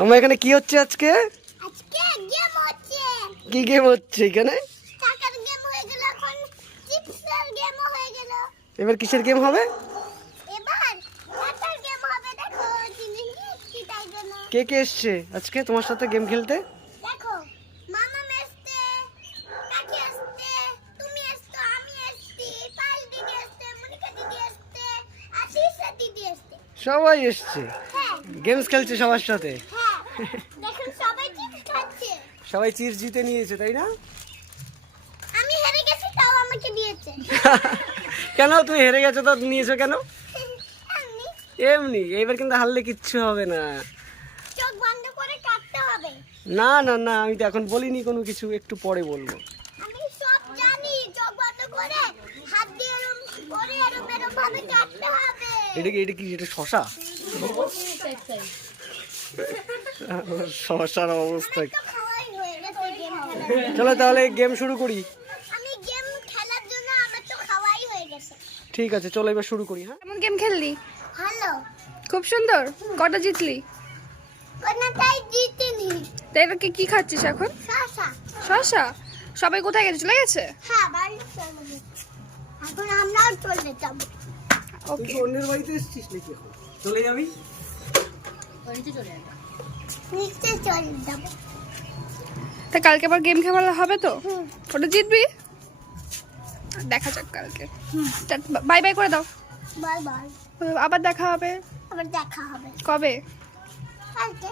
আমার এখানে কি হচ্ছে আজকে? আজকে গেম হচ্ছে। কি গেম হচ্ছে এখানে? টাকার গেম হয়ে গেল, এখন চিপসের গেম হয়ে গেল। এবার কিসের গেম হবে? এবার টাকার গেম হবে। দেখো জিনিস কি তাই জন্য। কে কে এসছে আজকে তোমার সাথে গেম খেলতে? দেখো মামা মেসতে, কাকি আসতে, তুমি আসতো, আমি আসছি, পাল দিদি আসতে, মনিকা দিদি আসতে, আশিসা দিদি আসতে। সবাই এসছে, হ্যাঁ গেমস খেলছে সবার সাথে। হ্যাঁ, দেখুন সবাই চিপস খাচ্ছে। সবাই চিপস জিতে নিয়েছে তাই না? আমি হেরে গেছি তাও আমাকে দিয়েছে। কেন তুমি হেরে গেছো তো নিয়েছো কেন? এমনি এমনি। এবার কিন্তু হারলে কিচ্ছু হবে না। চোখ বন্ধ করে কাটতে হবে। না না না, আমি তো এখন বলিনি কোনো কিছু, একটু পরে বলবো। আমি সব জানি, চোখ বন্ধ করে হাত দিয়ে এরম করে এরম ভাবে কাটতে হবে। এটা কি এটা শশা? শশার অবস্থা। তো খাওয়াই হয়ে গেছে গেম খেলার। চলো তাহলে গেম শুরু করি। আমি গেম খেলার জন্য আমার তো খাওয়াই হয়ে গেছে। ঠিক আছে, চলো এবার শুরু করি। হ্যাঁ, কেমন গেম খেললি? হ্যালো, খুব সুন্দর। কটা জিতলি? কোনটাই জিতিনি। তাই এবার কি খাচ্ছিস এখন? শাসা। শসা? সবাই কোথায় গেছে? চলে গেছে? হ্যাঁ, বাড়ি চলে গেছে। এখন আমরাও চলে যাব। তুই ওকে। কি অন্যের বাড়িতে এসেছিস নাকি? এখন চলে যাবি? নিচে চলে যাব। তা কালকে আবার গেম খেলা হবে তো? হুম। ওটা জিতবি? দেখা যাক কালকে। বাই বাই করে দাও। Bye bye. আবার দেখা হবে। আবার দেখা হবে কবে? কালকে।